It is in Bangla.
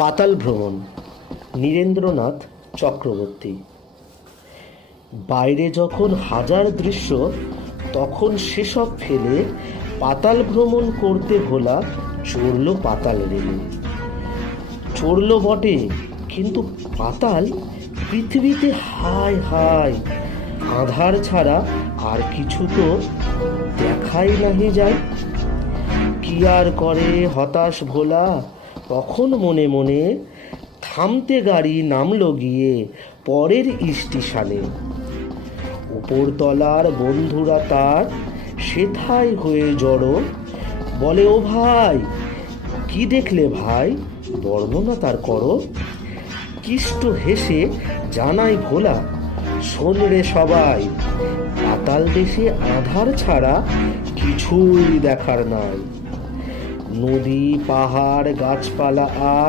পাতাল ভ্রমণ, নীরেন্দ্রনাথ চক্রবর্তী। বাইরে যখন হাজার দৃশ্য, তখন সেসব ফেলে পাতাল ভ্রমণ করতে ভোলা চড়ল পাতাল রেলে। চড়ল বটে, কিন্তু পাতাল পৃথিবীতে হায় হায়, আধার ছাড়া আর কিছু তো দেখাই নাহি যায়। কি আর করে হতাশ ভোলা, তখন মনে মনে থামতে গাড়ি নামলো গিয়ে পরের স্টেশনে। উপরতলার বন্ধুরা তার সেথায় হয়ে জড়ো, বলে ও ভাই, কি দেখলে ভাই, বর্ণনা তার করো। কিষ্ট হেসে জানাই ভোলা, শোন রে সবাই, পাতাল দেশে আধার ছাড়া কিছুই দেখার নাই। নদী, পাহাড়, গাছপালা আর